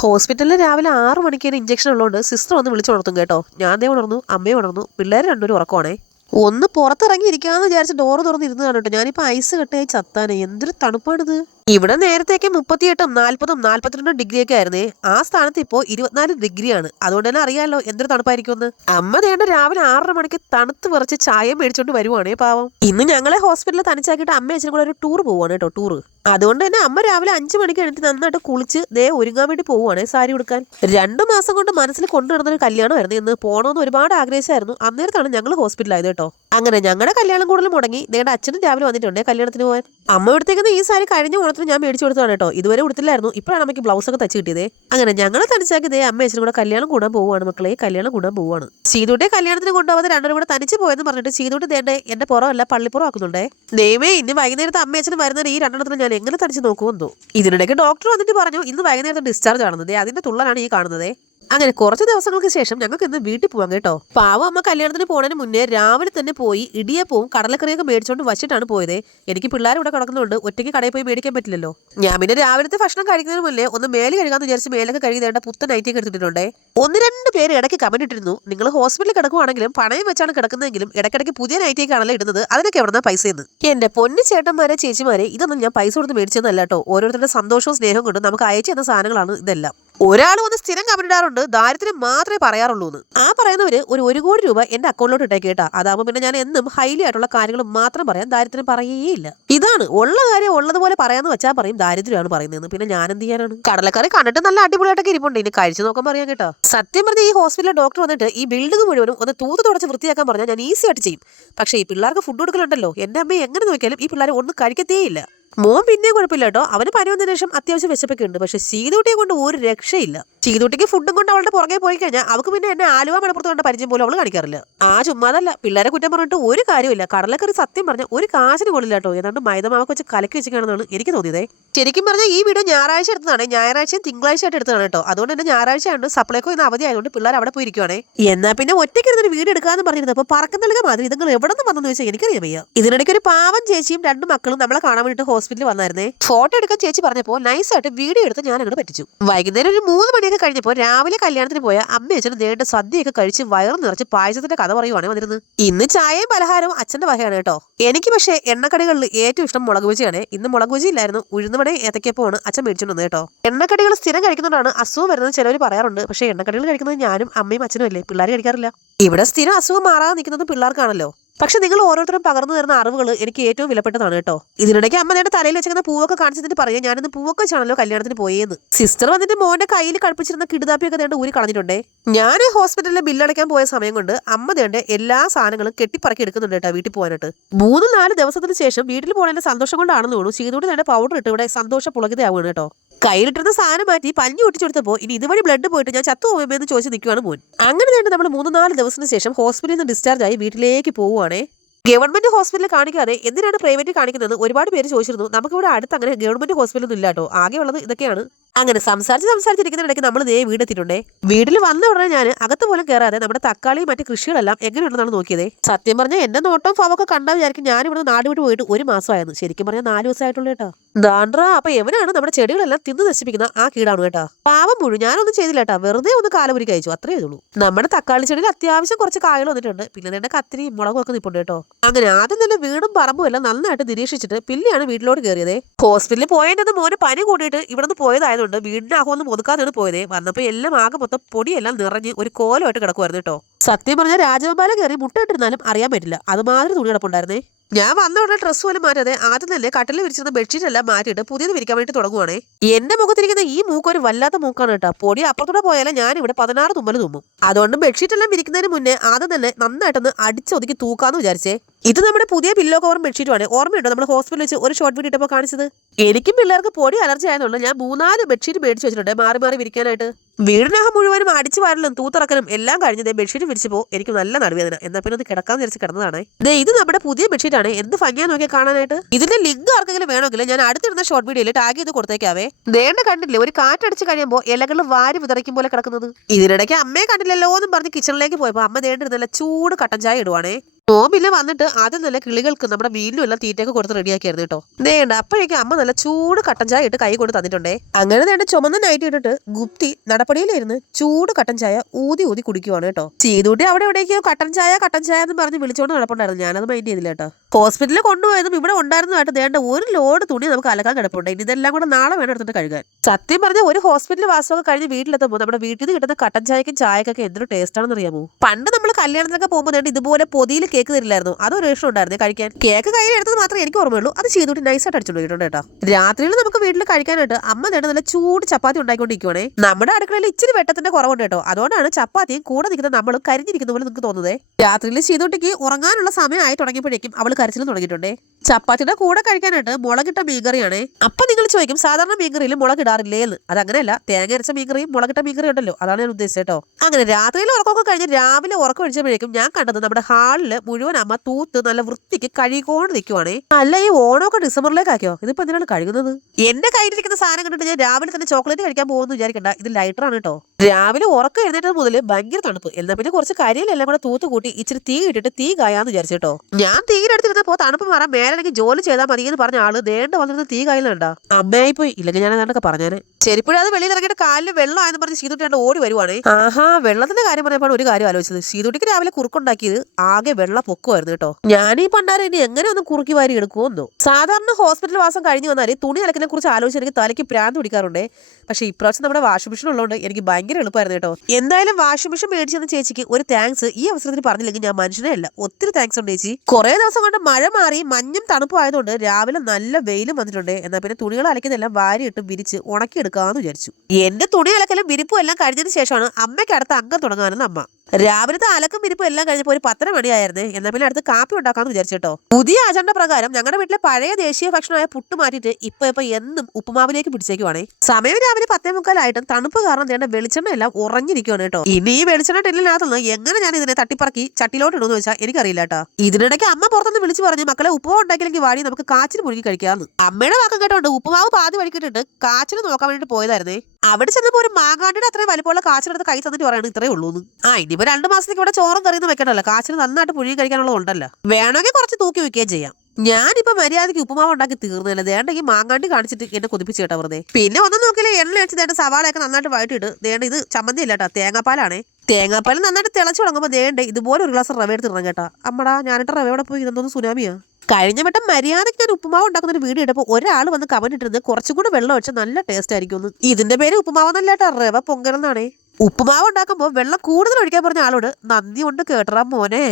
ഹോസ്പിറ്റലിൽ രാവിലെ 6 മണിക്ക് ഇഞ്ചക്ഷൻ ഉള്ളതുകൊണ്ട് സിസ്റ്റർ ഒന്ന് വിളിച്ചുണർത്തും കേട്ടോ. ഞാൻ ദേ ഉണർന്നു, അമ്മയും ഉണർന്നു, പിള്ളേർ രണ്ടുപേരും ഉറക്കമാണേ. ഒന്ന് പുറത്തിറങ്ങി ഇരിക്കാന്ന് വിചാരിച്ച് ഡോറ് തുറന്നിരുന്നതാണ് കേട്ടോ. ഞാനിപ്പോൾ ഐസ് കെട്ടയായി ചത്താനേ. എന്തൊരു തണുപ്പാണിത്. ഇവിടെ നേരത്തേക്ക് 38ഉം 40ഉം 42 ഡിഗ്രിയൊക്കെ ആയിരുന്നേ. ആ സ്ഥാനത്ത് ഇപ്പോൾ 24 ഡിഗ്രിയാണ്. അതുകൊണ്ട് തന്നെ അറിയാമല്ലോ എന്തൊരു തണുപ്പായിരിക്കുമെന്ന്. അമ്മ ദേണ്ട രാവിലെ 6:30 മണിക്ക് തണുത്ത് വിറച്ച് ചായ മേടിച്ചോണ്ട് വരുവാണേ പാവം. ഇന്ന് ഞങ്ങളെ ഹോസ്പിറ്റലിൽ തനിച്ചാക്കിയിട്ട് അമ്മ അച്ഛനും കൂടെ ഒരു ടൂർ പോവാണ് കേട്ടോ. ടൂറ് അതുകൊണ്ട് തന്നെ അമ്മ രാവിലെ 5 മണിക്ക് എഴുതി നന്നായിട്ട് കുളിച്ച് ദേ ഒരുങ്ങാൻ വേണ്ടി പോവുകയാണ് സാരി ഉടുക്കാൻ. 2 മാസം കൊണ്ട് മനസ്സിൽ കൊണ്ടുവരുന്നൊരു കല്യാണമായിരുന്നു. ഇന്ന് പോകണമെന്ന് ഒരുപാട് ആഗ്രഹിച്ചായിരുന്നു. അന്നേരത്താണ് ഞങ്ങൾ ഹോസ്പിറ്റലായത് കേട്ടോ. അങ്ങനെ ഞങ്ങളുടെ കല്യാണം കൂടുതൽ മുടങ്ങി. ദേണ്ട അച്ഛനും രാവിലെ വന്നിട്ടുണ്ട് കല്യാണത്തിന് പോകാൻ. അമ്മ എടുത്തേക്കുന്ന ഈ സാരി കഴിഞ്ഞ ഓണത്തിന് ഞാൻ മേടിച്ചു കൊടുത്തതാണ് കേട്ടോ. ഇതുവരെ ഉടുത്തില്ലായിരുന്നു. ഇപ്പോഴാണ് അമ്മയ്ക്ക് ബ്ലൗസ് ഒക്കെ തച്ച് കിട്ടിയതേ. അങ്ങനെ ഞങ്ങൾ തനിച്ചാക്കി ദേ അമ്മ അച്ഛനും കൂടെ കല്യാണം കൂടാൻ പോവുകയാണ് മക്കളെ. കല്യാണം കൂടാൻ പോവുകയാണ്. സീതൂട്ടെ കല്യാണത്തിന് കൊണ്ടുപോകാതെ രണ്ടുപേരും കൂടെ തനിച്ച് പോയെന്ന് പറഞ്ഞിട്ട് സീതൂട്ട് ദേണ്ടേ എന്റെ പുറമല്ല പള്ളിപ്പുറം ആക്കുന്നുണ്ടേ. ദൈവമേ ഇന്ന് വൈകുന്നേരത്തെ അമ്മ അച്ഛനും വരുന്നവർ ഈ രണ്ടെണ്ണത്തിന് ഞാൻ എങ്ങനെ തനിച്ച് നോക്കുമെന്നോ. ഇതിനിടയ്ക്ക് ഡോക്ടർ വന്നിട്ട് പറഞ്ഞു ഇന്ന് വൈകുന്നേരത്തെ ഡിസ്ചാർജ് ആണെന്നത്. അതിന്റെ തുള്ളലാണ് ഈ കാണുന്നത്. അങ്ങനെ കുറച്ച് ദിവസങ്ങൾക്ക് ശേഷം ഞങ്ങൾക്ക് ഇന്ന് വീട്ടിൽ പോവാം കേട്ടോ. പാവം അമ്മ കല്യാണത്തിന് പോകുന്നതിന് മുന്നേ രാവിലെ തന്നെ പോയി ഇടിയപ്പവും കടലക്കറിയൊക്കെ മേടിച്ചോണ്ട് വച്ചിട്ടാണ് പോയത്. എനിക്ക് പിള്ളേർ ഇവിടെ കിടക്കുന്നുണ്ട്, ഒറ്റയ്ക്ക് കടയിൽ പോയി മേടിക്കാൻ പറ്റില്ലല്ലോ. ഞാൻ പിന്നെ രാവിലത്തെ ഭക്ഷണം കഴിക്കുന്നതിന് മുന്നേ ഒന്ന് മേല് കഴുകാന്ന് വിചാരിച്ച് മേലൊക്കെ കഴുകിതേണ്ട പുത്തൻ നൈറ്റിയൊക്കെ എടുത്തിട്ടുണ്ടേ. 1-2 പേര് ഇടയ്ക്ക് കമന്റ് ഇട്ടിരുന്നു, നിങ്ങൾ ഹോസ്പിറ്റലിൽ കിടക്കുവാണെങ്കിലും പണയം വെച്ചാണ് കിടക്കുന്നതെങ്കിലും ഇടയ്ക്കിടയ്ക്ക് പുതിയ നൈറ്റിയൊക്കെ ആണല്ലോ ഇടുന്നത്, അതിനൊക്കെ എവിടുന്ന പൈസ എന്ന്. എന്റെ പൊന്നു ചേട്ടന്മാരെ ചേച്ചിമാരെ, ഇതൊന്നും ഞാൻ പൈസ കൊടുത്ത് മേടിച്ചതല്ല കേട്ടോ. ഓരോരുത്തരുടെ സന്തോഷവും സ്നേഹവും കൊണ്ട് നമുക്ക് അയച്ചു തന്ന സാധനങ്ങളാണ് ഇതെല്ലാം. ഒരാൾ വന്ന് സ്ഥിരം കമന്റ് ഇടാറുണ്ട് ദാരിദ്ര്യം മാത്രമേ പറയാറുള്ളൂ എന്ന്. ആ പറയുന്നവര് ഒരു 1 കോടി രൂപ എന്റെ അക്കൗണ്ടിലോട്ട് ഇട്ടേക്ക് കേട്ടാ. അതാകുമ്പോൾ പിന്നെ ഞാൻ എന്നും ഹൈലി ആയിട്ടുള്ള കാര്യങ്ങൾ മാത്രം പറയാം, ദാരിദ്ര്യം പറയുകയില്ല. ഇതാണ് ഉള്ള കാര്യം ഉള്ളതുപോലെ പറയാന്ന് വെച്ചാൽ പറയും ദാരിദ്ര്യമാണ് പറയുന്നതെന്ന്. പിന്നെ ഞാൻ എന്ത് ചെയ്യാനാണ്. കടലക്കറി കണ്ടിട്ട് നല്ല അടിപൊളിയായിട്ടൊക്കെ ഇരിപ്പുണ്ട്, ഇനി കഴിച്ചു നോക്കാൻ പറയാൻ കേട്ടോ. സത്യം പറഞ്ഞ ഈ ഹോസ്പിറ്റലിലെ ഡോക്ടർ വന്നിട്ട് ഈ ബിൽഡിംഗ് മുഴുവനും ഒന്ന് തൂത്ത് തുടച്ച് വൃത്തിയാക്കാൻ പറഞ്ഞാൽ ഞാൻ ഈസി ആയിട്ട് ചെയ്യും. പക്ഷേ ഈ പിള്ളേർക്ക് ഫുഡ് കൊടുക്കലുണ്ടല്ലോ, എന്റെ അമ്മയെ എങ്ങനെ നോക്കിയാലും ഈ പിള്ളേരെ ഒന്നും കഴിക്കത്തേയില്ല. മോൻ പിന്നെയും കുഴപ്പമില്ല കേട്ടോ, അവന് പനി വന്നതിന് ശേഷം അത്യാവശ്യം വിശപ്പൊക്കെ ഉണ്ട്. പക്ഷെ സീതൂട്ടിയെ കൊണ്ട് ഒരു രക്ഷയില്ല. സീതൂട്ടിക്ക് ഫുഡും കൊണ്ട് അവളുടെ പുറകെ പോയി കഴിഞ്ഞാൽ അവൾക്ക് പിന്നെ എന്നെ ആലുവ മലപ്പുറത്ത് കണ്ട പരിചയം പോലും അവൾ കാണിക്കാറില്ല. ആ ചുമ്മാതല്ല, പിള്ളേരെ കുറ്റം പറഞ്ഞിട്ട് ഒരു കാര്യമില്ല. കടലക്കറി സത്യം പറഞ്ഞ ഒരു കാശിന് കൊള്ളില്ല കേട്ടോ. ഏതാണ്ട് മൈദമാവൊക്കെ വെച്ച് കലക്കി വെച്ചിട്ടാണെന്നാണ് എനിക്ക് തോന്നിയതേ. ശരിക്കും പറഞ്ഞാൽ ഈ വീഡിയോ ഞായറാഴ്ച എടുത്തതാണ്. ഞായറാഴ്ചയും തിങ്കളാഴ്ച ആയിട്ട് എടുത്തതാണ് കേട്ടോ. അതുകൊണ്ട് തന്നെ ഞായറാഴ്ച ആയതുകൊണ്ട് സപ്ലൈക്കോ ഇന്ന് അവധി ആയതുകൊണ്ട് പിള്ളേർ അവിടെ പോയിരിക്കുവാണേ. എന്നാൽ പിന്നെ ഒറ്റയ്ക്ക് ഇരുന്നൊരു വീഡിയോ എടുക്കാന്ന് പറഞ്ഞിരുന്നപ്പോൾ പറക്കം നൽകുക മാതിരി ഇതുങ്ങൾ എവിടെ നിന്ന് വന്നെന്ന് ചോദിച്ചാൽ എനിക്കറിയാൻ വയ്യ. ഇതിനിടയ്ക്ക് ഒരു പാവം ചേച്ചിയും 2 മക്കളും നമ്മളെ കാണാൻ വേണ്ടിയിട്ട് ഹോസ്പിറ്റലിൽ വന്നായിരുന്നേ. ഫോട്ടോ എടുക്കാൻ ചേച്ചി പറഞ്ഞപ്പോൾ നൈസായിട്ട് വീഡിയോ എടുത്ത് ഞാൻ അങ്ങോട്ട് പറ്റിച്ചു. വൈകുന്നേരം ഒരു 3 മണിയൊക്കെ കഴിഞ്ഞപ്പോൾ രാവിലെ കല്യാണത്തിന് പോയ അമ്മയച്ഛനും നേരിട്ട് സദ്യയൊക്കെ കഴിച്ച് വയറ് നിറച്ച് പായസത്തിന്റെ കഥ പറയുവാണ് വന്നിരുന്നത്. ഇന്ന് ചായയും പലഹാരവും അച്ഛന്റെ വകയാണ് കേട്ടോ. എനിക്ക് പക്ഷേ എണ്ണക്കടികളിൽ ഏറ്റവും ഇഷ്ടം മുളക് ബജിയാണ്. ഇന്ന് മുളക് ബജി ഇല്ലായിരുന്നു, ഉഴുന്നുവട ഏത്തക്കപ്പമാണ് അച്ഛൻ മേടിച്ചോണ്ട് വന്നത് കേട്ടോ. എണ്ണക്കടികൾ സ്ഥിരം കഴിക്കുന്നതുകൊണ്ടാണ് അസുഖം വരുന്നത് ചിലവർ പറയാറുണ്ട്. പക്ഷേ എണ്ണക്കടികൾ കഴിക്കുന്നത് ഞാനും അമ്മയും അച്ഛനും അല്ലേ, പിള്ളേർ കഴിക്കാറില്ല. ഇവിടെ സ്ഥിരം അസുഖം മാറാതെ നിൽക്കുന്നത് പിള്ളേർക്കാണല്ലോ. പക്ഷെ നിങ്ങൾ ഓരോരുത്തരും പകർന്നു തരുന്ന അറിവുകൾ എനിക്ക് ഏറ്റവും വിലപ്പെട്ടതാണ് കേട്ടോ. ഇതിനിടയ്ക്ക് അമ്മ നേടെ തലയിൽ വെച്ചിരുന്ന പൂവൊക്കെ കാണിച്ചിട്ട് പറയാം ഞാനിന്ന് പൂവൊക്കെ വെച്ചാണല്ലോ കല്യാണത്തിന് പോയെന്ന്. സിസ്റ്റർ വന്നിട്ട് മോന്റെ കയ്യിൽ കളിപ്പിച്ചിരുന്ന കിടുതാപ്പിയൊക്കെ ദേണ്ട ഊരി കളഞ്ഞിട്ടുണ്ടേ. ഞാൻ ഹോസ്പിറ്റലിൽ ബില്ലടയ്ക്കാൻ പോയ സമയം കൊണ്ട് അമ്മ ദേണ്ട എല്ലാ സാധനങ്ങളും കെട്ടിപ്പറക്കി എടുക്കുന്നുണ്ട് കേട്ടോ വീട്ടിൽ പോകാനായിട്ട്. 3-4 ദിവസത്തിന് ശേഷം വീട്ടിൽ പോകേണ്ട സന്തോഷം കൊണ്ടാണെന്ന് തോന്നുന്നു ചെയ്തുകൊണ്ട് നേടെ പൗഡർ ഇട്ട് ഇവിടെ സന്തോഷം പുളകിതയാവുകയാണ് കേട്ടോ. കയ്യിലിട്ടിരുന്ന സാധനം മാറ്റി പഞ്ഞി ഒട്ടിച്ചെടുത്തപ്പോൾ ഇനി ഇതുവഴി ബ്ലഡ് പോയിട്ട് ഞാൻ ചത്തു പോകുമെന്ന് ചോദിച്ച് നിൽക്കുവാണ് മോൻ. അങ്ങനെ തന്നെ നമ്മൾ 3-4 ദിവസത്തിന് ശേഷം ഹോസ്പിറ്റലിൽ നിന്ന് ഡിസ്ചാർജ് ആയി വീട്ടിലേക്ക് പോവുകയാണേ. ഗവൺമെന്റ് ഹോസ്പിറ്റലിൽ കാണിക്കാതെ എന്തിനാണ് പ്രൈവറ്റ് കാണിക്കുന്നതെന്ന് ഒരുപാട് പേര് ചോദിച്ചിരുന്നു. നമുക്കിവിടെ അടുത്ത് അങ്ങനെ ഗവൺമെന്റ് ഹോസ്പിറ്റലൊന്നും ഇല്ല കേട്ടോ. ആകെ ഉള്ളത് ഇതൊക്കെയാണ്. അങ്ങനെ സംസാരിച്ചിരിക്കുന്നതിനിടയ്ക്ക് നമ്മൾ ദേ വീടെത്തിയിട്ടുണ്ടേ. വീട്ടിൽ വന്ന ഉടനെ ഞാൻ അകത്ത് പോലും കയറാതെ നമ്മുടെ തക്കാളിയും മറ്റു കൃഷികളെല്ലാം എങ്ങനെയുണ്ടെന്നാണ് നോക്കിയത്. സത്യം പറഞ്ഞാൽ എന്റെ നോട്ടം ഫാവൊക്കെ കണ്ടാൽ വിചാരിക്കും ഞാൻ ഇവിടെ നാട് വിട്ട് പോയിട്ട് 1 മാസമായിരുന്നു. ശരിക്കും പറഞ്ഞാൽ 4 ദിവസമായിട്ടുള്ളൂ കേട്ടോ. ദാണ്ട്ര അപ്പൊ എവനാണ് നമ്മുടെ ചെടികളെല്ലാം തിന്ന് നശിപ്പിക്കുന്ന ആ കീടാണ് കേട്ടോ. പാവം മുഴുവൻ ഞാനൊന്നും ചെയ്തില്ല കേട്ടോ, വെറുതെ ഒന്ന് കാലപുരി കഴിച്ചു, അത്രേ ഉള്ളൂ. നമ്മുടെ തക്കാളി ചെടിയിൽ അത്യാവശ്യം കുറച്ച് കായകൾ വന്നിട്ടുണ്ട്. പിന്നെ നിന്റെ കത്തിരിയും മുളകും ഒക്കെ നിൽപ്പുണ്ട് കേട്ടോ. അങ്ങനെ ആദ്യം തന്നെ വീടും പറമ്പും എല്ലാം നന്നായിട്ട് നിരീക്ഷിച്ചിട്ട് പിന്നെയാണ് വീട്ടിലോട്ട് കയറിയത്. ഹോസ്പിറ്റലിൽ പോയതിന്റെ മോന് പനി കൂടിയിട്ട് ഇവിടുന്ന് പോയതായതുകൊണ്ട് വീടിന്റെ അഹമൊന്നും ഒതുക്കാതെയാണ് പോയത്. വന്നപ്പോൾ എല്ലാം ആകെ മൊത്തം പൊടിയെല്ലാം നിറഞ്ഞ് ഒരു കോലമായിട്ട് കിടക്കുമായിരുന്നു കേട്ടോ. സത്യം പറഞ്ഞാൽ രാജഗോപാല കയറി മുട്ടയിട്ടിരുന്നാലും അറിയാൻ പറ്റില്ല, അതുമാതിരി തുണി കിടപ്പുണ്ടായിരുന്നേ. ഞാൻ വന്ന ഉടനെ ഡ്രസ്സ് പോലും മാറ്റാതെ ആദ്യം തന്നെ കട്ടിൽ വിരിച്ചിരുന്ന ബെഡ്ഷീറ്റ് എല്ലാം മാറ്റിയിട്ട് പുതിയത് വിരിക്കാൻ വേണ്ടി തുടങ്ങുവാണേ. എന്റെ മുഖത്തിരിക്കുന്ന ഈ മൂക്ക് ഒരു വല്ലാത്ത മൂക്കാണ് കേട്ടോ. പൊടി അപ്പുറത്തൂടെ പോയാലും ഞാൻ ഇവിടെ 16 തുമ്മൽ തുമ്മും. അതുകൊണ്ട് ബെഡ്ഷീറ്റ് എല്ലാം വിരിക്കുന്നതിന് മുന്നേ ആദ്യം തന്നെ നന്നായിട്ടൊന്ന് അടിച്ചൊതുക്കി തൂക്കാന്ന് വിചാരിച്ചേ. ഇത് നമ്മുടെ പുതിയ പില്ലോ കവറും ബെഡ്ഷീറ്റുമാണ്. ഓർമ്മയുണ്ടോ നമ്മൾ ഹോസ്പിറ്റലിൽ വെച്ച് ഒരു ഷോർട്ട് വീഡിയോ ഇട്ടപ്പോൾ കാണിച്ചത്? എനിക്കും പിള്ളേർക്ക് പൊടി അലർജി ആയതുകൊണ്ട് ഞാൻ 3-4 ബെഡ്ഷീറ്റ് മേടിച്ച് വെച്ചിട്ടുണ്ട് മാറി മാറി വിരിക്കാനായിട്ട്. വീടിനകം മുഴുവനും അടിച്ചു വാരലും തൂത്തിറക്കലും എല്ലാം കഴിഞ്ഞത് ബെഡ്ഷീറ്റ് വിരിച്ചപ്പോൾ എനിക്ക് നല്ല നടുവേദന. എന്നാൽ പിന്നെ അത് കിടക്കാന്ന് വിചാരിച്ച് കിടന്നതാണ്. ഇത് നമ്മുടെ പുതിയ ബെഡ്ഷീറ്റ് ആണ്. എന്ത് ഭംഗിയാ നോക്കിയാൽ കാണാനായിട്ട്. ഇതിന്റെ ലിങ്ക് ആർക്കെങ്കിലും വേണമെങ്കിൽ ഞാൻ അടുത്തിരുന്ന ഷോർട്ട് വീഡിയോയിൽ ടാഗ് ചെയ്ത് കൊടുത്തേക്കാവേ. ദേണ്ട കണ്ടില്ലേ ഒരു കാറ്റടിച്ച് കഴിയുമ്പോൾ ഇലകൾ വാരി വിതറിക്കും പോലെ കിടക്കുന്നത്. ഇതിനിടയ്ക്ക് അമ്മയെ കണ്ടില്ലല്ലോ എന്നും പറഞ്ഞ് കിച്ചണിലേക്ക് പോയപ്പോൾ അമ്മ ദേണ്ടിരുന്നല്ല ചൂട് കട്ടൻ ചായ ഇടുവാണേ. നോമ്പില് വന്നിട്ട് ആദ്യം നല്ല കിളികൾക്ക് നമ്മുടെ മീനിനും എല്ലാം തീറ്റയൊക്കെ കൊടുത്ത് റെഡിയാക്കിയായിരുന്നു കേട്ടോ. നേണ്ട അപ്പോഴേക്കും അമ്മ നല്ല ചൂട് കട്ടൻ ചായ ഇട്ട് കൈ കൊണ്ട് തന്നിട്ടുണ്ടേ. അങ്ങനെ നേണ്ട ചുമന്ന നൈറ്റ് ഇട്ടിട്ട് ഗുപ്തി നടപ്പടിയിലിരുന്ന് ചൂട് കട്ടൻ ചായ ഊതി ഊതി കുടിക്കുവാണ് കേട്ടോ. ചീതൂട്ടി അവിടെ എവിടേക്കോ കട്ടൻ ചായ എന്ന് പറഞ്ഞ് വിളിച്ചോണ്ട് നടപ്പുണ്ടായിരുന്നു. ഞാനത് മൈൻഡ് ചെയ്തില്ല കേട്ടോ. ഹോസ്പിറ്റലിൽ കൊണ്ടുപോയതും ഇവിടെ ഉണ്ടായിരുന്നതായിട്ട് ദേണ്ട ഒരു ലോഡ് തുണി നമുക്ക് അലക്കാൻ കിടപ്പുണ്ട്. ഇതെല്ലാം കൂടെ നാളെ വേണം എടുത്തിട്ട് കഴുകാൻ. സത്യം പറഞ്ഞ ഒരു ഹോസ്പിറ്റൽ വാസമൊക്കെ കഴിഞ്ഞ് വീട്ടിലെത്തുമ്പോൾ നമ്മുടെ വീട്ടിൽ നിന്ന് കിട്ടുന്ന കട്ടൻ ചായക്കൊക്കെ എന്തൊരു ടേസ്റ്റ് ആണെന്ന് അറിയാമോ? പണ്ട് നമ്മൾ കല്യാണത്തിനൊക്കെ പോകുമ്പോൾ ഇതുപോലെ പൊതിയിൽ കേക്ക് തരില്ലായിരുന്നു. അതൊരു ഇഷ്ടം ഉണ്ടായിരുന്നു കഴിക്കാൻ. കേക്ക് കയ്യിൽ എടുത്തത് മാത്രമേ എനിക്ക് ഓർമ്മയുള്ളൂ. അത് ചെയ്തിട്ട് നൈസായിട്ട് അടിച്ചോണ്ട് പോയിട്ടുണ്ട് കേട്ടോ. രാത്രിയിൽ നമുക്ക് വീട്ടിൽ കഴിക്കാനായിട്ട് അമ്മ നല്ല ചൂട് ചപ്പാത്തി ഉണ്ടാക്കിക്കൊണ്ടിരിക്കുവാണേ. നമ്മുടെ അടുക്കളയിൽ ഇച്ചിരി വെട്ടത്തിന്റെ കുറവുണ്ട് കേട്ടോ. അതുകൊണ്ടാണ് ചപ്പാത്തിയും കൂടെ നിൽക്കുന്ന നമ്മളും കരിഞ്ഞിരിക്കുന്ന പോലെ നിങ്ങൾക്ക് തോന്നുന്നത്. രാത്രിയിൽ ചെയ്തോട്ടിക്ക് ഉറങ്ങാനുള്ള സമയമായി തുടങ്ങിയപ്പോഴേക്കും അവൾ കരച്ചിലും തുടങ്ങിയിട്ടുണ്ടേ. ചപ്പാത്തിയുടെ കൂടെ കഴിക്കാനായിട്ട് മുളകിട്ട മീൻകറിയാണേ. അപ്പൊ നിങ്ങൾ ചോദിക്കും സാധാരണ മീൻകറിയിൽ മുളകിടാറില്ലേ എന്ന്. അതങ്ങനെയല്ല, തേങ്ങ അരച്ച മീൻകറിയും മുളകിട്ട മീൻകറി ഉണ്ടല്ലോ, അതാണ് ഞാൻ ഉദ്ദേശിച്ചത് കേട്ടോ. അങ്ങനെ രാത്രിയിൽ ഉറക്കമൊക്കെ കഴിഞ്ഞ് രാവിലെ ഉറക്കം ഒഴിച്ചപ്പോഴേക്കും ഞാൻ കണ്ടത് നമ്മുടെ ഹാളിൽ മുഴുവൻ അമ്മ തൂത്ത് നല്ല വൃത്തിക്ക് കഴുകിക്കൊണ്ട് നിൽക്കുവാണേ. അല്ല, ഈ ഓണമൊക്കെ ഡിസംബറിലേക്ക് ആക്കിയോ? ഇതിപ്പോ എന്തിനാണ് കഴുകുന്നത്? എന്റെ കയ്യിലിരിക്കുന്ന സാധനം കണ്ടിട്ട് ഞാൻ രാവിലെ തന്നെ ചോക്ലേറ്റ് കഴിക്കാൻ പോകുമെന്ന് വിചാരിക്കണ്ട. ഇത് ലൈറ്ററാണ് കേട്ടോ. രാവിലെ ഉറക്കം എഴുന്നേറ്റത് മുതൽ ഭയങ്കര തണുപ്പ്. എന്നാൽ പിന്നെ കുറച്ച് കരിയിലെല്ലാം കൂടെ തൂത്ത് കൂട്ടി ഇച്ചിരി തീ ഇട്ടിട്ട് തീ കായാന്ന് വിചാരിച്ചോ. ഞാൻ തീരെടുത്തിരുന്നപ്പോ തണുപ്പ് മാറാൻ മേലെങ്കിൽ ജോലി ചെയ്താൽ മതി എന്ന് പറഞ്ഞ ആള് ദേണ്ട വന്നിരുന്ന തീ കായലുണ്ടാ. അമ്മയായി പോയി. ഇല്ലെങ്കിൽ ഞാൻ അതാണ്ടൊക്കെ പറഞ്ഞേനെ. ചെരിപ്പോഴും അത് വെളിയിൽ ഇറങ്ങിയിട്ട് കാലിൽ വെള്ളം ആയെന്ന് പറഞ്ഞ് ശീതുട്ടി ഓടി വരുവാണേ. ആഹാ, വെള്ളത്തിന്റെ കാര്യം പറഞ്ഞപ്പോൾ ഒരു കാര്യം ആലോചിച്ചത്. ശീതുട്ടിക്ക് രാവിലെ കുറുക്കുണ്ടാക്കിയത് ആകെ വെള്ള പൊക്കുമായിരുന്നു കേട്ടോ. ഞാനീ പണ്ടാരം ഇനി എങ്ങനെ ഒന്ന് കുറുക്കി വാരി എടുക്കുമെന്നോ. സാധാരണ ഹോസ്പിറ്റൽ വാസം കഴിഞ്ഞു വന്നാൽ തുണി അലക്കിനെ കുറിച്ച് ആലോചിച്ച് എനിക്ക് തലയ്ക്ക് പ്രാന്ത് പിടിക്കാറുണ്ടേ. പക്ഷെ ഇപ്രാവശ്യം നമ്മുടെ വാഷിംഗ് മെഷീൻ ഉള്ളതുകൊണ്ട് എനിക്ക് ഭയങ്കര എളുപ്പമായിരുന്നു കേട്ടോ. എന്തായാലും വാഷിംഗ് മെഷീൻ മേടിച്ചെന്ന ചേച്ചിക്ക് ഒരു താങ്ക്സ് ഈ അവസരത്തിൽ പറഞ്ഞില്ലെങ്കിൽ ഞാൻ മനുഷ്യനെ അല്ല. ഒത്തിരി താങ്ക്സ് ഉണ്ട് ചേച്ചി. കുറെ ദിവസം കൊണ്ട് മഴ മാറി മഞ്ഞും തണുപ്പും ആയതുകൊണ്ട് രാവിലെ നല്ല വെയിലും വന്നിട്ടുണ്ട്. എന്നാൽ പിന്നെ തുണികൾ അലക്കുന്നതെല്ലാം വാരിയിട്ട് വിരിച്ച് ഉണക്കിയെടുക്കാമെന്ന് വിചാരിച്ചു. എന്റെ തുണി അലക്കലും വിരിപ്പും എല്ലാം കഴിഞ്ഞതിന് ശേഷമാണ് അമ്മയ്ക്ക് അടുത്ത അംഗം തുടങ്ങാനെന്ന് അമ്മ. രാവിലത്തെ അലക്കും വിരിപ്പും എല്ലാം കഴിഞ്ഞപ്പോൾ ഒരു 10 മണിയായിരുന്നേ. എന്നാൽ പിന്നെ അടുത്ത് കാപ്പി ഉണ്ടാക്കാന്ന് വിചാരിച്ചിട്ടോ. പുതിയ അജണ്ട പ്രകാരം ഞങ്ങളുടെ വീട്ടിലെ പഴയ ദേശീയ ഭക്ഷണമായ പുട്ട് മാറ്റിയിട്ട് ഇപ്പൊ എന്നും ഉപ്പുമാവിലേക്ക് പിടിച്ചേക്കുവാണേ. സമയം രാവിലെ 10:45 തണുപ്പ് കാരണം വേണ്ട വെളിച്ചെണ്ണ എല്ലാം ഉറഞ്ഞിരിക്കുവാണ് കേട്ടോ. ഇനി ഈ വെളിച്ചെണ്ണ ടിന്നിനകത്തുനിന്ന് എങ്ങനെ ഞാൻ ഇതിനെ തട്ടിപ്പറക്കി ചട്ടിലോട്ട് ഇടുമെന്ന് വെച്ചാൽ എനിക്കറിയില്ല കേട്ടോ. ഇതിനിടയ്ക്ക് അമ്മ പുറത്തുനിന്ന് വിളിച്ചു പറഞ്ഞു, മക്കളെ ഉപ്പുമാവ് ഉണ്ടാക്കിയില്ലെങ്കിൽ വാടി നമുക്ക് കാച്ചിൽ മുഴുകി കഴിക്കാമെന്ന്. അമ്മയുടെ വാക്കം കേട്ടോണ്ട് ഉപ്പുമാവ് പാതി വഴിക്കിട്ടിട്ട് കാച്ചിൽ നോക്കാൻ വേണ്ടിട്ട് പോയതായിരുന്നേ. അവിടെ ചെന്നപ്പോൾ ഒരു മാങ്ങാണ്ടിയുടെ അത്രയും വലിപ്പമുള്ള കാച്ചിലെടുത്ത് കൈ തന്നിട്ട് പറയണത് ഇത്രേ ഉള്ളൂന്ന്. ഇനിയിപ്പോ 2 മാസത്തേക്ക് ഇവിടെ ചോറും കറിയൊന്നും വെക്കണ്ടല്ലോ. കാച്ചിൽ നന്നായിട്ട് പുഴുകി കഴിക്കാനുള്ളത് ഉണ്ടല്ലോ. വേണമെങ്കിൽ കുറച്ച് തൂക്കി വെക്കുകയും ചെയ്യാം. ഞാനിപ്പോ മര്യാദയ്ക്ക് ഉപ്പുമാവ് ഉണ്ടാക്കി തീർന്നില്ല. ദേണ്ട ഈ മാങ്ങാണ്ടി കാണിച്ചിട്ട് എന്നെ കൊതിപ്പിച്ച് കേട്ടോ വെറുതെ. പിന്നെ ഒന്നും നോക്കില്ല, എണ്ണ വെച്ച് ദേണ്ട സവാളയൊക്കെ നന്നായിട്ട് വഴറ്റിട്ട് ദേണ്ട ഇത് ചമ്മന്തി ഇല്ല കേട്ടോ, തേങ്ങാപ്പാലാണേ. തേങ്ങാപ്പാൽ നന്നായിട്ട് തിളച്ചു തുടങ്ങുമ്പോൾ ദേണ്ട ഇതുപോലെ ഒരു ഗ്ലാസ് റവ എടുത്ത് ഇറങ്ങാം കേട്ടോ. അമ്മടാ ഞാനിട്ട് റവയോടെ പോയി ഇതെന്തോന്ന് സുനാമിയാ. കഴിഞ്ഞ വട്ടം മര്യാദയ്ക്ക് ഞാൻ ഉപ്പുമാവ് ഉണ്ടാക്കുന്ന ഒരു വീഡിയോ ഇട്ടപ്പോൾ ഒരാൾ വന്ന് കമന്റ് ഇട്ടിരുന്നത് കുറച്ചും കൂടെ വെള്ളം ഒഴിച്ചാൽ നല്ല ടേസ്റ്റ് ആയിരിക്കും. ഇതിന്റെ പേര് ഉപ്പുമാവെന്നല്ല കേട്ടോ, റവ പൊങ്കലെന്നാണേ. ഉപ്പുമാവ് ഉണ്ടാക്കുമ്പോൾ വെള്ളം കൂടുതൽ ഒഴിക്കാൻ പറഞ്ഞ ആളോട് നന്ദി കൊണ്ട് കേട്ടറാ മോനെ.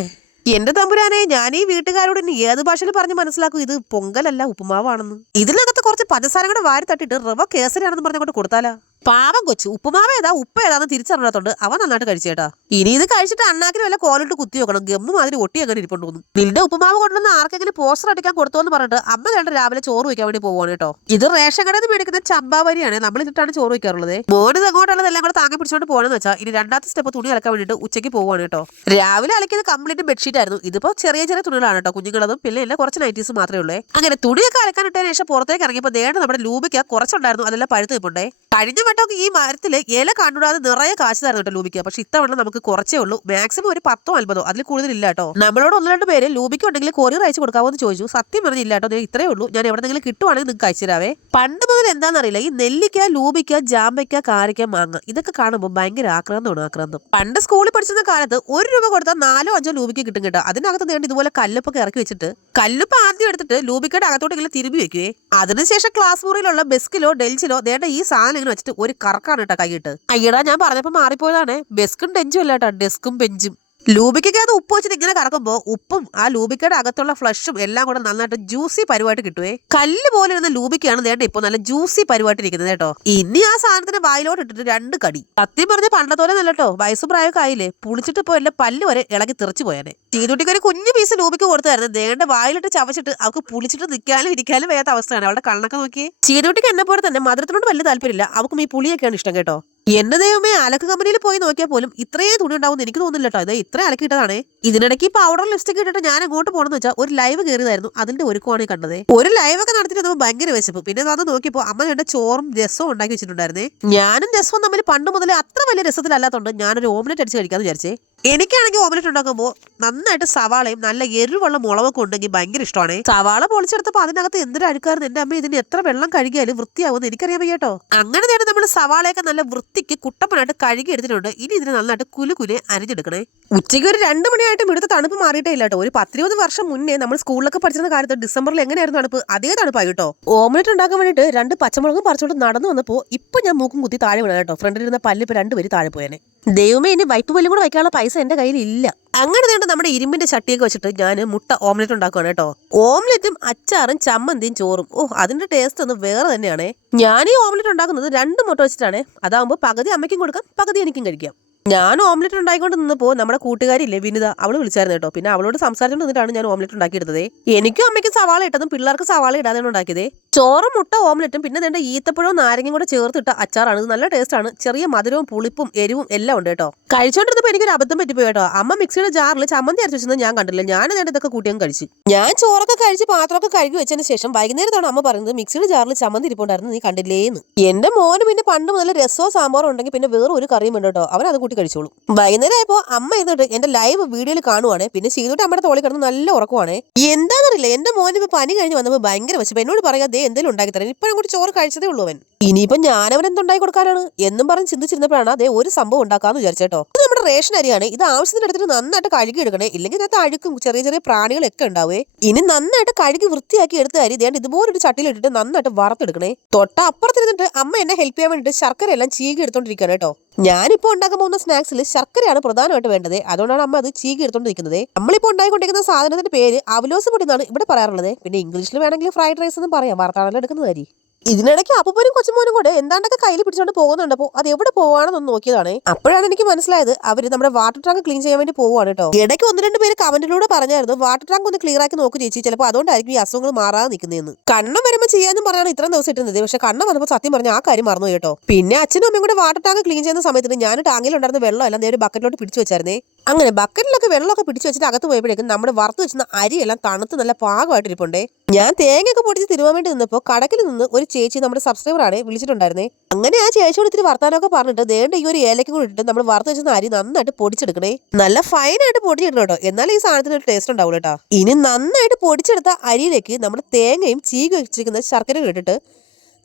എന്റെ തമ്പുരാനെ, ഞാൻ ഈ വീട്ടുകാരോട് ഇനി ഏത് ഭാഷയിൽ പറഞ്ഞ് മനസ്സിലാക്കും ഇത് പൊങ്കലല്ല ഉപ്പുമാവാണെന്ന്. ഇതിനകത്ത് കുറച്ച് പഞ്ചസാര കൂടെ വാരി തട്ടിട്ട് റവ കേസരിയാണെന്ന് പറഞ്ഞുകൊണ്ട് കൊടുത്താലാ. പാവം കൊച്ചു ഉപ്പുമാവ് ഏതാ ഉപ്പ് ഏതാന്ന് തിരിച്ചറിയാത്തോണ്ട് അവൻ നന്നായിട്ട് കഴിച്ചേട്ടാ. ഇനി ഇത് കഴിച്ചിട്ട് അണ്ണാക്കിന് വല്ല കോലിട്ട് കുത്തി വെക്കണം. ഗമ്മ് മാതിരി ഒട്ടി അങ്ങനെ ഇരിപ്പുണ്ടോന്നു. നിന്റെ ഉപ്പുമാവ് കൊണ്ടുവന്ന് ആർക്കെങ്കിലും പോസ്റ്റർ അടിക്കാൻ കൊടുത്തോന്ന് പറഞ്ഞിട്ട് അമ്മ രണ്ട് രാവിലെ ചോറ് വയ്ക്കാൻ വേണ്ടി പോവാണ് കേട്ടോ. ഇത് റേഷൻ കടയിൽ നിന്ന് മേടിക്കുന്ന ചമ്പാവരിയാണ്. നമ്മൾ ഇതിട്ടാണ് ചോറ് വയ്ക്കാറുള്ളത്. മോന് അങ്ങോട്ടുള്ളതെല്ലാം കൂടെ താങ്ങി പിടിച്ചോണ്ട് പോകണമെന്ന് വെച്ചാൽ ഇനി രണ്ടാമത്തെ സ്റ്റെപ്പ് തുണി അലക്കാൻ വേണ്ടിയിട്ട് ഉച്ചയ്ക്ക് പോവാണ് കേട്ടോ. രാവിലെ അലക്കിയത് കംപ്ലീറ്റ് ബെഡ്ഷീറ്റ് ആയിരുന്നു. ഇതിപ്പോ ചെറിയ ചെറിയ തുണികളാണ് കേട്ടോ, കുഞ്ഞുങ്ങളതും പിന്നെ എല്ലാം കുറച്ച് നൈറ്റീസ് മാത്രമേ ഉള്ളൂ. അങ്ങനെ തുണിയൊക്കെ അലക്കാനിട്ടതിന് ശേഷം പുറത്തേക്ക് ഇറങ്ങിയപ്പോൾ ദേണ്ട നമ്മുടെ ലൂബിക്ക കുറച്ചുണ്ടായിരുന്നു, അതെല്ലാം പഴുത്ത് നിൽപ്പുണ്ടേ. കഴിഞ്ഞ വട്ടമൊക്കെ ഈ മരത്തില് ഇല കണ്ടുകൂടാതെ നിറയെ കാശായിരുന്നു കേട്ടോ ലൂബിക്ക. പക്ഷെ ഇത്തവണ നമുക്ക് കുറച്ചേ ഉള്ളൂ, മാക്സിമം ഒരു 10-50 അതിൽ കൂടുതലില്ല കേട്ടോ. നമ്മളോട് 1-2 പേര് ലൂബിക്ക ഉണ്ടെങ്കിൽ കൊറിയർ അയച്ചു കൊടുക്കാവോ എന്ന് ചോദിച്ചു. സത്യം പറഞ്ഞില്ല കേട്ടോ, ഇത്രേ ഉള്ളൂ. ഞാൻ എവിടെന്നെങ്കിലും കിട്ടുവാണെങ്കിൽ നിങ്ങൾക്ക് അയച്ചു തരാവേ. പണ്ട് മുതൽ എന്താണെന്നറിയില്ല, ഈ നെല്ലിക്ക, ലൂബിക്ക, ജാമ്പയ്ക്ക, കാരയ്ക്ക, മാങ്ങ ഇതൊക്കെ കാണുമ്പോൾ ഭയങ്കര ആക്രാന്തമാണ്. പണ്ട് സ്കൂളിൽ പഠിച്ചിരുന്ന കാലത്ത് 1 രൂപ കൊടുത്താൽ 4-5 ലൂബിക്ക കിട്ടും കേട്ടോ. അതിനകത്ത് നേടി ഇതുപോലെ കല്ലുപ്പൊക്കെ ഇറക്കി വെച്ചിട്ട് കല്ലുപ്പ് ആദ്യം എടുത്തിട്ട് ലൂബിക്കയുടെ അകത്തോട്ട് ഇങ്ങനെ തിരുമ്പി വെക്കുവേ. അതിനുശേഷം ക്ലാസ് മുറിയിലുള്ള ബെസ്കിലോ ഡെൽച്ചിലോ ദേണ്ട ഈ സാധനം ഇങ്ങനെ വെച്ചിട്ട് ഒരു കറക്കാണ് കേട്ടോ കൈയിട്ട്. അയ്യടാ ഞാൻ പറഞ്ഞപ്പോ മാറിപ്പോയതാണ്. ബെസ്കും ഡെഞ്ചും അല്ല കേട്ടോ, ഡെസ്കും ബെഞ്ചും. ലൂബിക്കയ്ക്ക് അത് ഉപ്പ് വെച്ചിട്ട് ഇങ്ങനെ കറക്കുമ്പോൾ ഉപ്പും ആ ലൂബിക്കയുടെ അകത്തുള്ള ഫ്ലഷും എല്ലാം കൂടെ നന്നായിട്ട് ജ്യൂസി പരുവായിട്ട് കിട്ടുവേ. കല്ല് പോലെ ഇരുന്ന ലൂബിക്കയാണ് ദേണ്ട ഇപ്പൊ നല്ല ജ്യൂസി പരുവായിട്ട് ഇരിക്കുന്നത് കേട്ടോ. ഇനി ആ സാധനത്തിന് വായിലോട്ട് ഇട്ടിട്ട് 2 കടി. സത്യം പറഞ്ഞ പണ്ടത്തോലെ നല്ല കേട്ടോ, വയസ്സും പ്രായമൊക്കെ ആയില്ലേ, പുളിച്ചിട്ട് ഇപ്പൊ എല്ലാം പല്ല് വരെ ഇളകി തെറിച്ചു പോയാനെ. ചീതുട്ടിക്ക് ഒരു കുഞ്ഞു പീസ് ലൂബിക്ക് കൊടുത്തായിരുന്നു. ദേണ്ട വായിലിട്ട് ചവച്ചിട്ട് അവൾക്ക് പുളിച്ചിട്ട് നിൽക്കാനും ഇരിക്കാനും വയ്യാത്ത അവസ്ഥയാണ്. അവളുടെ കണ്ണൊക്കെ നോക്കിയേ. ചീതുട്ടിക്ക് എന്നെ പോലെ തന്നെ മധുരത്തിനോട് വലിയ താല്പര്യമില്ല, അവൾക്കും ഈ പുളിയൊക്കെയാണ് ഇഷ്ടം കേട്ടോ. എന്റെ ദൈവമേ, അലക്ക് കമ്പനിയിൽ പോയി നോക്കിയാൽ പോലും ഇത്രയും തുണി ഉണ്ടാവും എനിക്ക് തോന്നുന്നില്ല കേട്ടോ. ഇത് ഇത്ര അലക്കിയിട്ടതാണേ. ഇതിനിടയ്ക്ക് പൗഡർ ലിപ്സ്റ്റിക് ഇട്ടിട്ട് ഞാൻ അങ്ങോട്ട് പോകണമെന്ന് വെച്ചാൽ ഒരു ലൈവ് കയറിയതായിരുന്നു. അതിന്റെ ഒരുക്കമാണ് കണ്ടത്. ഒരു ലൈവ് ഒക്കെ നടത്തിയിട്ട് ഭയങ്കര വിശപ്പ്. പിന്നെ വന്ന് നോക്കിയപ്പോൾ അമ്മ എന്റെ ചോറും രസവും ഉണ്ടാക്കി വെച്ചിട്ടുണ്ടായിരുന്നേ. ഞാനും രസവും തമ്മിൽ പണ്ട് മുതലേ അത്ര വലിയ രസത്തിലല്ലാത്തതുകൊണ്ട് ഞാനൊരു ഓംലെറ്റ് അടിച്ച് കഴിക്കാന്ന് വിചാരിച്ചേ. എനിക്കാണെങ്കിൽ ഓംലെറ്റ് ഉണ്ടാക്കുമ്പോൾ നന്നായിട്ട് സവാളയും നല്ല എരിവുള്ള മുളകൊക്കെ ഉണ്ടെങ്കിൽ ഭയങ്കര ഇഷ്ടമാണ്. സവാള പൊളിച്ചെടുത്തപ്പോൾ അതിനകത്ത് എന്തൊരു അഴുക്കായിരുന്നു. എന്റെ അമ്മ ഇതിന് എത്ര വെള്ളം കഴുകിയാലും വൃത്തിയാവുമെന്ന് എനിക്കറിയാൻ വയ്യട്ടോ. അങ്ങനെ നേരം നമ്മൾ സവാളയൊക്കെ നല്ല വൃത്തിക്ക് കുട്ടപ്പനായിട്ട് കഴുകി എടുത്തിട്ടുണ്ട്. ഇനി ഇതിന് നന്നായിട്ട് കുലുകുലെ അരിഞ്ഞെടുക്കണേ. ഉച്ചയ്ക്ക് ഒരു 2 മണിയായിട്ടും ഇവിടുത്തെ തണുപ്പ് മാറിയിട്ടേ ഇല്ല കേട്ടോ. ഒരു 10-20 വർഷം മുന്നേ നമ്മൾ സ്കൂളിലൊക്കെ പഠിച്ചിരുന്ന കാലത്ത് ഡിസംബറിൽ എങ്ങനെയായിരുന്നു തണുപ്പ്, അതേ തണുപ്പായി കേട്ടോ. ഓംലെറ്റ് ഉണ്ടാക്കാൻ വേണ്ടിയിട്ട് 2 പച്ചമുളകും പറിച്ചുകൊണ്ട് നടന്നു വന്നപ്പോൾ ഇപ്പൊ ഞാൻ മൂക്കും കുത്തി താഴെ വീണ കേട്ടോ. ഫ്രണ്ടിലിരുന്ന പല്ല് ഇപ്പൊ 2 പേര് താഴെ പോയേനെ. ദൈവമേ, ഇനി വൈപ്പ് പല്ലും കൂടെ വയ്ക്കാനുള്ള പൈസ എന്റെ കയ്യിൽ ഇല്ല. അങ്ങനെ വേണ്ട നമ്മുടെ ഇരുമ്പിന്റെ ചട്ടിയൊക്കെ വെച്ചിട്ട് ഞാൻ മുട്ട ഓംലെറ്റ് ഉണ്ടാക്കുകയാണ് കേട്ടോ. ഓംലെറ്റും അച്ചാറും ചമ്മന്തിയും ചോറും, അതിന്റെ ടേസ്റ്റ് ഒന്ന് വേറെ തന്നെയാണ്. ഞാൻ ഈ ഓംലെറ്റ് ഉണ്ടാക്കുന്നത് 2 മുട്ട വെച്ചിട്ടാണ്. അതാവുമ്പോൾ പകുതി അമ്മയ്ക്കും കൊടുക്കാം, പകുതി എനിക്കും കഴിക്കാം. ഞാൻ ഓംലെറ്റ് ഉണ്ടായിക്കൊണ്ട് നിന്നപ്പോൾ നമ്മുടെ കൂട്ടുകാരില്ലേ വിനിത, അവള് വിളിച്ചായിരുന്നു കേട്ടോ. പിന്നെ അവളോട് സംസാരിച്ചുകൊണ്ട് നിന്നിട്ടാണ് ഞാൻ ഓംലെറ്റ് ഉണ്ടാക്കിയെടുത്തത്. എനിക്കും അമ്മയ്ക്കും സവാള ഇട്ടതും പിള്ളേർക്ക് സവാള ഇടാതെയാണ് ഉണ്ടാക്കിയത്. ചോറും മുട്ട ഓംലെറ്റും പിന്നെ വേണ്ട ഈത്തപ്പഴവും നാരങ്ങയും കൂടെ ചേർത്തിട്ട അച്ചാറാണ്. ഇത് നല്ല ടേസ്റ്റാണ്. ചെറിയ മധുരവും പുളിപ്പും എരിവും എല്ലാം ഉണ്ട് കേട്ടോ. കഴിച്ചോണ്ടിരുന്നപ്പോൾ എനിക്കൊരു അബദ്ധം പറ്റിപ്പോയി കേട്ടോ. അമ്മ മിക്സിയുടെ ജാറിൽ ചമ്മന്തി അരച്ചു വെച്ചത് ഞാൻ കണ്ടില്ല. ഞാൻ ഇതൊക്കെ കൂട്ടിയും കഴിച്ചു. ഞാൻ ചോറൊക്കെ കഴിച്ച് പാത്രമൊക്കെ കഴുകി വെച്ചതിന് ശേഷം വൈകുന്നേരത്താണ് അമ്മ പറയുന്നത് മിക്സിയുടെ ജാറിൽ ചമ്മന്തി ഇരിപ്പുണ്ടായിരുന്നു, നീ കണ്ടില്ലേന്ന്. എന്റെ മോന് പിന്നെ പണ്ട് മുതൽ രസമോ സാമ്പാറോ ഉണ്ടെങ്കിൽ പിന്നെ വേറെ ഒരു കറിയും ഉണ്ട് കേട്ടോ. അവരത് കൂട്ടി കഴിച്ചോളൂ. വൈകുന്നേരം ആയപ്പോൾ അമ്മ ഇരുന്നിട്ട് എന്റെ ലൈവ് വീഡിയോയിൽ കാണുവാണ്. പിന്നെ ചെയ്തിട്ട് അമ്മയുടെ തോളി കിടന്ന് നല്ല ഉറക്കുവാണ്. എന്താണെന്നറിയില്ല, എന്റെ മോന് ഇപ്പൊ പനി കഴിഞ്ഞ് വന്നപ്പോൾ ഭയങ്കര വെച്ചപ്പോൾ എന്നോട് പറയാ ദേ എന്തെങ്കിലും ഉണ്ടാക്കി തരാൻ. ഇപ്പോഴും കൂടി ചോറ് കഴിച്ചതേ ഉള്ളൂ അവൻ. ഇനിയിപ്പോ ഞാൻ അവൻ എന്തുണ്ടാക്കി കൊടുക്കാനാണ് എന്നും പറഞ്ഞ് ചിന്തിച്ചിരുന്നപ്പോഴാണ് അതേ ഒരു സംഭവം ഉണ്ടാക്കാന്ന് വിചാരിച്ചേട്ടോ. ഇത് നമ്മുടെ റേഷൻ അരിയാണ്. ഇത് ആവശ്യത്തിന് എടുത്തിട്ട് നന്നായിട്ട് കഴുകി എടുക്കണേ, ഇല്ലെങ്കിൽ ഇതിനകത്ത് അഴുക്കും ചെറിയ ചെറിയ പ്രാണികളൊക്കെ ഉണ്ടാവേ. ഇനി നന്നായിട്ട് കഴുകി വൃത്തിയാക്കി എടുത്ത അരി ദേണ്ട് ഇതുപോലൊരു ചട്ടിയിൽ ഇട്ടിട്ട് നന്നായിട്ട് വറുത്തെടുക്കണേ. തൊട്ട അപ്പുറത്തിരുന്നിട്ട് അമ്മ എന്നെ ഹെൽപ്പ് ചെയ്യാൻ വേണ്ടിയിട്ട് ശർക്കര എല്ലാം ചീകി എടുത്തോണ്ടിരിക്കുകയാണ് കേട്ടോ. ഞാനിപ്പോ ഉണ്ടാക്കാൻ പോകുന്ന സ്നാക്സിൽ ശർക്കരയാണ് പ്രധാനമായിട്ട് വേണ്ടത്. അതുകൊണ്ടാണ് അമ്മ അത് ചീകി എടുത്തോണ്ടിരിക്കുന്നത്. നമ്മളിപ്പോ ഉണ്ടായിക്കൊണ്ടിരിക്കുന്ന സാധനത്തിന്റെ പേര് അവലോസ് പൊടി എന്നാണ് ഇവിടെ പറയാറുള്ളത്. പിന്നെ ഇംഗ്ലീഷിൽ വേണമെങ്കിൽ ഫ്രൈഡ് റൈസ് എന്നും പറയാം. വറുത്താണല്ലോ എടുക്കുന്നത് അരി. ഇതിനിടയ്ക്ക് അപ്പൂപ്പനും കൊച്ചുമോനും കൂടെ എന്താണ്ടൊക്കെ കയ്യിൽ പിടിച്ചോണ്ട് പോകുന്നുണ്ടപ്പോൾ അത് എവിടെ പോവാണെന്നൊന്ന് നോക്കിയതാണ്. അപ്പോഴാണ് എനിക്ക് മനസ്സിലായത് അവര് നമ്മുടെ വാട്ടർ ടാങ്ക് ക്ലീൻ ചെയ്യാൻ വേണ്ടി പോവാണ് കേട്ടോ. ഇടയ്ക്ക് 1-2 പേര് കമന്റിലൂടെ പറഞ്ഞായിരുന്നു വാട്ടർ ടാങ്ക് ഒന്ന് ക്ലിയർ ആക്കി നോക്ക് ചേച്ചി, ചിലപ്പോൾ അതുകൊണ്ടായിരിക്കും ഈ അസുഖങ്ങൾ മാറാതെ നിൽക്കുന്നതെന്ന്. കണ്ണം വരുമ്പോൾ ചെയ്യാന്ന് പറഞ്ഞാണ് ഇത്രയും ദിവസം ഇട്ടുന്നത്. പക്ഷെ കണ്ണം വന്നപ്പോൾ സത്യം പറഞ്ഞ ആ കാര്യം മറന്നു കേട്ടോ. പിന്നെ അച്ഛനും അമ്മയും കൂടെ വാട്ടർ ടാങ്ക് ക്ലീൻ ചെയ്യുന്ന സമയത്ത് ഞാൻ ടാങ്കിലുണ്ടായിരുന്ന വെള്ളം എല്ലാം നേരെ ബക്കറ്റിലോട്ട് പിടിച്ചു വെച്ചായിരുന്നേ. അങ്ങനെ ബക്കറ്റിലൊക്കെ വെള്ളമൊക്കെ പിടിച്ചു വെച്ചിട്ട് അകത്ത് പോയപ്പോഴേക്കും നമ്മുടെ വറുത്ത് വെച്ചിരുന്ന അരിയെല്ലാം തണുത്ത് നല്ല പാകമായിട്ട് ഇരിപ്പുണ്ടേ. ഞാൻ തേങ്ങയൊക്കെ പൊടിച്ച് തിരുവാൻ വേണ്ടി നിന്നപ്പോൾ കടക്കിൽ നിന്ന് ഒരു ചേച്ചി നമ്മുടെ സബ്സ്ക്രൈബറാണ് വിളിച്ചിട്ടുണ്ടായിരുന്നേ. അങ്ങനെ ആ ചേച്ചിയോട് ഇത്തിരി വർത്താനൊക്കെ പറഞ്ഞിട്ട് ദേണ്ട ഈ ഒരു ഏലക്കും കൂടി ഇട്ടിട്ട് നമ്മൾ വറുത്ത് വെച്ചിരുന്ന അരി നന്നായിട്ട് പൊടിച്ചെടുക്കണേ. നല്ല ഫൈനായിട്ട് പൊടിച്ചിടണം കേട്ടോ, എന്നാലും ഈ സാധനത്തിന് ഒരു ടേസ്റ്റ് ഉണ്ടാവുള്ളൂ കേട്ടോ. ഇനി നന്നായിട്ട് പൊടിച്ചെടുത്ത അരിയിലേക്ക് നമ്മുടെ തേങ്ങയും ചീകി വെച്ചിരിക്കുന്ന ശർക്കര ഇട്ടിട്ട്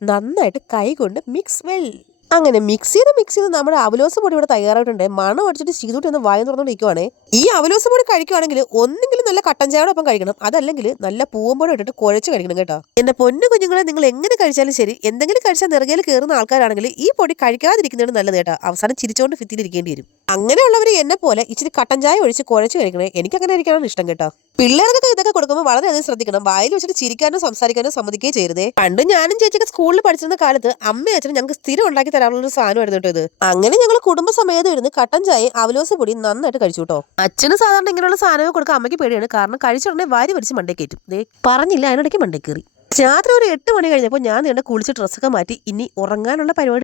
നന്നായിട്ട് കൈ കൊണ്ട് മിക്സ് വെൽ. അങ്ങനെ മിക്സ് ചെയ്ത് നമ്മുടെ അവലോസ് പൊടി ഇവിടെ തയ്യാറായിട്ടുണ്ട്. മണം അടിച്ചിട്ട് ചെയ്തിട്ട് ഒന്ന് വായം തുറന്നുകൊണ്ടിരിക്കുവാണ്. ഈ അവലോസ് പൊടി കഴിക്കുവാണെങ്കിൽ ഒന്നെങ്കിലും നല്ല കട്ടൻ ചായയോടൊപ്പം കഴിക്കണം, അതല്ലെങ്കിൽ നല്ല പൂവമ്പോടെ ഇട്ടിട്ട് കുഴച്ച് കഴിക്കണം കേട്ടോ. എന്റെ പൊന്നു കുഞ്ഞുങ്ങളെ, നിങ്ങൾ എങ്ങനെ കഴിച്ചാലും ശരി, എന്തെങ്കിലും കഴിച്ചാൽ നിറകയിൽ കയറുന്ന ആൾക്കാരാണെങ്കിൽ ഈ പൊടി കഴിക്കാതിരിക്കുന്നതാണ് നല്ലത് കേട്ടോ. അവസാനം ചിരിച്ചോണ്ട് ഭിത്തിയിലിരിക്കേണ്ടി വരും. അങ്ങനെയുള്ളവർ എന്നെ പോലെ ഇച്ചിരി കട്ടൻ ചായ ഒഴിച്ച് കുഴച്ച് കഴിക്കണേ. എനിക്ക് അങ്ങനെ ഇരിക്കാനാണ് ഇഷ്ടം കേട്ടോ. പിള്ളേർക്കൊക്കെ ഇതൊക്കെ കൊടുക്കുമ്പോൾ വളരെയധികം ശ്രദ്ധിക്കണം. വായിൽ വെച്ചിട്ട് ചിരിക്കാനോ സംസാരിക്കാനോ സമ്മതിക്കുകയും ചെയ്യരുതേ. പണ്ട് ഞാനും ചേച്ചിയൊക്കെ സ്കൂളിൽ പഠിച്ചിരുന്ന കാലത്ത് അമ്മയും അച്ഛനും ഞങ്ങൾക്ക് സ്ഥിരം ഉണ്ടാക്കി തരാനുള്ള ഒരു സാധനമായിരുന്നു കേട്ടോ ഇത്. അങ്ങനെ ഞങ്ങൾ കുടുംബസമേതം ഇരുന്ന് കട്ടൻ ചായ അവലോസ് പൊടി നന്നായിട്ട് കഴിച്ചു കേട്ടോ. അച്ഛന് സാധാരണ ഇങ്ങനെയുള്ള സാധനങ്ങൾ കൊടുക്കാൻ അമ്മയ്ക്ക് പേടിയാണ്. കാരണം കഴിച്ചുടനെ വാരി വലിച്ച് മണ്ടേ കയറ്റും. പറഞ്ഞില്ല, അതിനിടയ്ക്ക് മണ്ടേ കയറി. രാത്രി ഒരു 8 മണി കഴിഞ്ഞപ്പോൾ ഞാൻ കുളിച്ച് ഡ്രസ്സൊക്കെ മാറ്റി ഇനി ഉറങ്ങാനുള്ള പരിപാടി